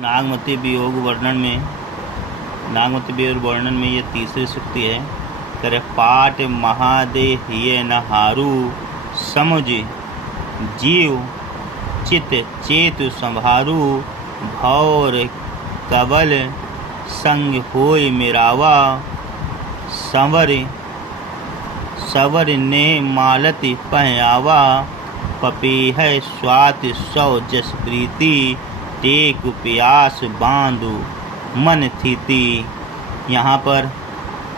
नागमती वियोग वर्णन में ये तीसरी सूक्ति है। करे पाट महादेहिये नहारू समुझ जीव चित चेतु संभारू भौर कबल संग होय मेरावा सवर ने मालति पहयावा पपी है स्वाति सौ जस प्रीति टेक प्यास बांधु मन थीति। यहाँ पर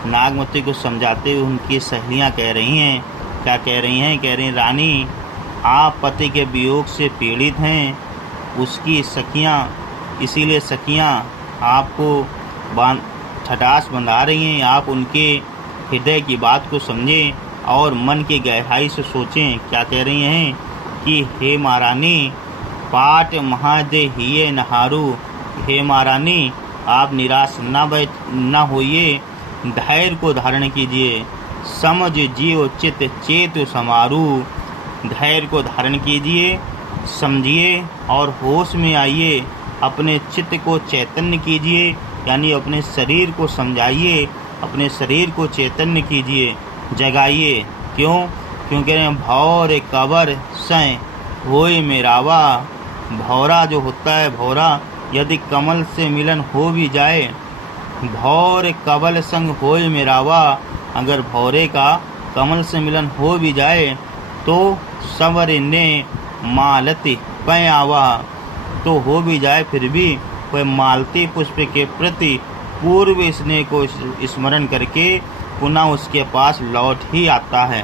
नागमती को समझाते हुए उनकी सहेलियाँ कह रही हैं, क्या कह रही हैं? कह रही हैं, रानी आप पति के वियोग से पीड़ित हैं, उसकी सखियाँ, इसीलिए सखियाँ आपको ठठास बंधा रही हैं। आप उनके हृदय की बात को समझें और मन की गहराई से सोचें। क्या कह रही हैं कि हे महारानी पाट महादेहिये नहारू, हे महारानी आप निराश न होइए, धैर्य को धारण कीजिए। समझ जीव चित चेतु समारू, धैर्य को धारण कीजिए, समझिए और होश में आइए। अपने चित्त को चैतन्य कीजिए, यानी अपने शरीर को समझाइए, अपने शरीर को चैतन्य कीजिए, जगाइए। क्यों? क्योंकि भौर कबर सै होय मेरावा, भौरा जो होता है, भौरा यदि कमल से मिलन हो भी जाए, भौर कबल संग होय मेरावा, अगर भौरे का कमल से मिलन हो भी जाए तो सवर ने मालती पयावा, तो हो भी जाए फिर भी वह मालती पुष्प के प्रति पूर्व स्नेह को स्मरण करके पुनः उसके पास लौट ही आता है।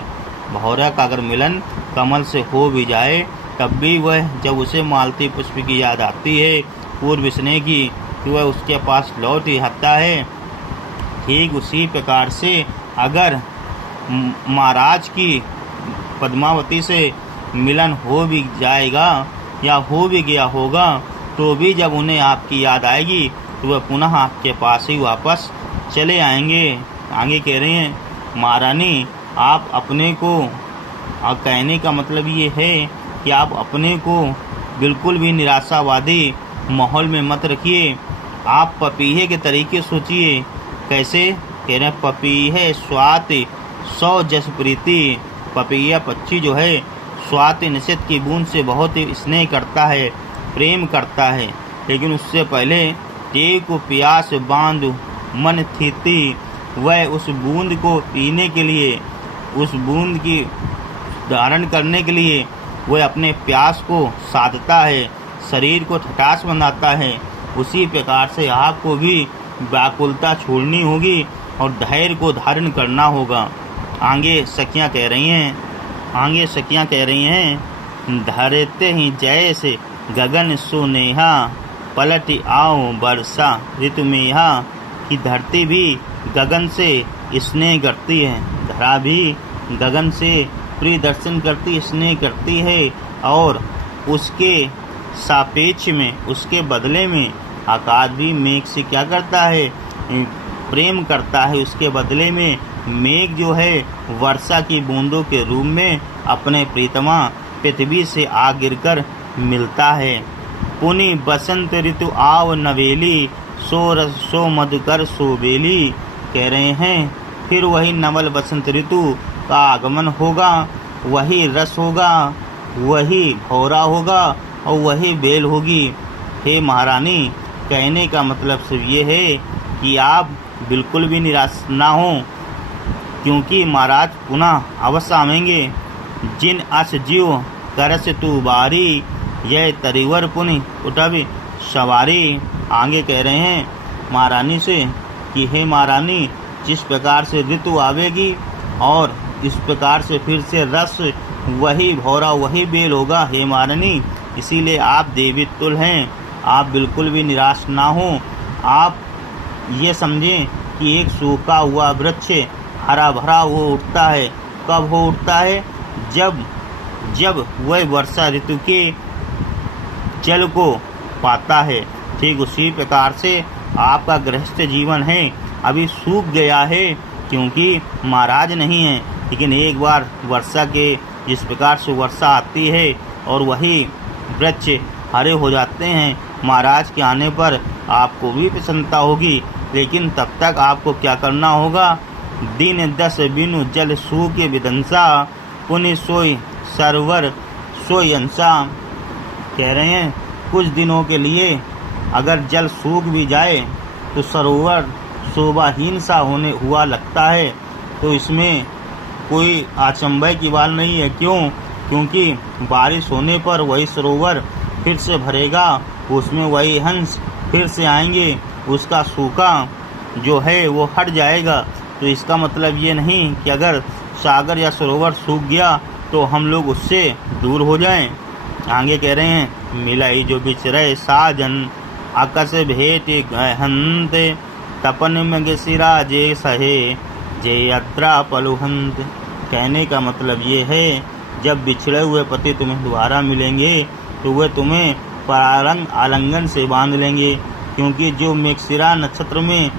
भौरा का अगर मिलन कमल से हो भी जाए तब भी वह जब उसे मालती पुष्प की याद आती है, पूर्व स्नेह की, तो वह उसके पास लौट ही आता है। ठीक उसी प्रकार से अगर महाराज की पद्मावती से मिलन हो भी जाएगा या हो भी गया होगा तो भी जब उन्हें आपकी याद आएगी तो वह पुनः आपके पास ही वापस चले आएंगे। आगे कह रहे हैं, महारानी आप अपने को, और कहने का मतलब ये है कि आप अपने को बिल्कुल भी निराशावादी माहौल में मत रखिए। आप पपीहे के तरीके सोचिए। कैसे? कह रहे हैं, पपीहे स्वाति सौ जस प्रीति, पपीहा पक्षी जो है स्वाति निषेध की बूंद से बहुत ही स्नेह करता है, प्रेम करता है, लेकिन उससे पहले टेक प्यास बांध मन थीति, वह उस बूंद को पीने के लिए, उस बूंद की धारण करने के लिए वह अपने प्यास को साधता है, शरीर को ठठास बनाता है। उसी प्रकार से आपको भी व्याकुलता छोड़नी होगी और धैर्य को धारण करना होगा। आगे सखियाँ कह रही हैं, धरते ही जैसे गगन सुनेहा पलट आओ वर्षा ऋतु मेहा, कि धरती भी गगन से स्नेह करती है, धरा भी गगन से प्रिय दर्शन करती, स्नेह करती है, और उसके सापेक्ष में, उसके बदले में आकाश भी मेघ से क्या करता है? प्रेम करता है। उसके बदले में मेघ जो है वर्षा की बूंदों के रूप में अपने प्रीतमा पृथ्वी से आ गिरकर मिलता है। पुनि बसंत ऋतु आव नवेली, सो रस सो मधुकर सो बेली। कह रहे हैं फिर वही नवल बसंत ऋतु का आगमन होगा, वही रस होगा, वही भौरा होगा और वही बेल होगी। हे महारानी, कहने का मतलब सिर्फ ये है कि आप बिल्कुल भी निराश ना हो, क्योंकि महाराज पुनः अवश्य आवेंगे। जिन अस जीव करस तू बारी, यह तरीवर पुनि उठब सवारी। आगे कह रहे हैं महारानी से कि हे महारानी, जिस प्रकार से ऋतु आवेगी और इस प्रकार से फिर से रस, वही भौरा वही बेल होगा। हे महारानी, इसीलिए आप देवी तुल्य हैं, आप बिल्कुल भी निराश ना हो। आप ये समझें कि एक सूखा हुआ वृक्ष हरा भरा वो उठता है। कब हो उठता है? जब वह वर्षा ऋतु के जल को पाता है। ठीक उसी प्रकार से आपका गृहस्थ जीवन है, अभी सूख गया है क्योंकि महाराज नहीं है, लेकिन एक बार वर्षा के जिस प्रकार से वर्षा आती है और वही वृक्ष हरे हो जाते हैं, महाराज के आने पर आपको भी प्रसन्नता होगी, लेकिन तब तक आपको क्या करना होगा? दिन 10 बिनु जल सूखे विदंसा, पुनि सोई सरवर सोई अंसा। कह रहे हैं कुछ दिनों के लिए अगर जल सूख भी जाए तो सरोवर शोभाहीन सा हुआ लगता है, तो इसमें कोई आचंभे की बात नहीं है। क्यों? क्योंकि बारिश होने पर वही सरोवर फिर से भरेगा, उसमें वही हंस फिर से आएंगे, उसका सूखा जो है वो हट जाएगा। तो इसका मतलब ये नहीं कि अगर सागर या सरोवर सूख गया तो हम लोग उससे दूर हो जाएं। आगे कह रहे हैं मिलाई जो बिचरे साजन, आकाश भेट हंत, तपन में सिरा जे सहे, जे यात्रा पलुहंत। कहने का मतलब ये है जब बिछड़े हुए पति तुम्हें दोबारा मिलेंगे तो वे तुम्हें परारंग आलिंगन से बांध लेंगे, क्योंकि जो मृगशिरा नक्षत्र में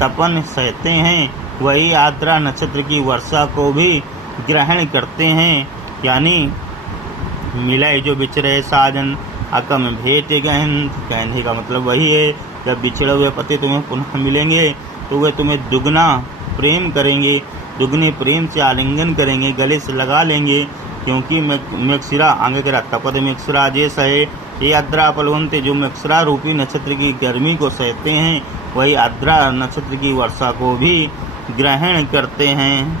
तपन सहते हैं वही आर्द्रा नक्षत्र की वर्षा को भी ग्रहण करते हैं। यानी मिलाए जो बिछड़े साजन, अकम भेट गहन। कहने का मतलब वही है जब बिछड़े हुए पति तुम्हें पुनः मिलेंगे तो वे तुम्हें दुगना प्रेम करेंगे, दुगने प्रेम से आलिंगन करेंगे, गले से लगा लेंगे, क्योंकि मृगशिरा आगे कह रहा तपद मृगशिरा जे सहे, ये आर्द्रा पलवंते। जो मृगशिरा रूपी नक्षत्र की गर्मी को सहते हैं वही आर्द्रा नक्षत्र की वर्षा को भी ग्रहण करते हैं।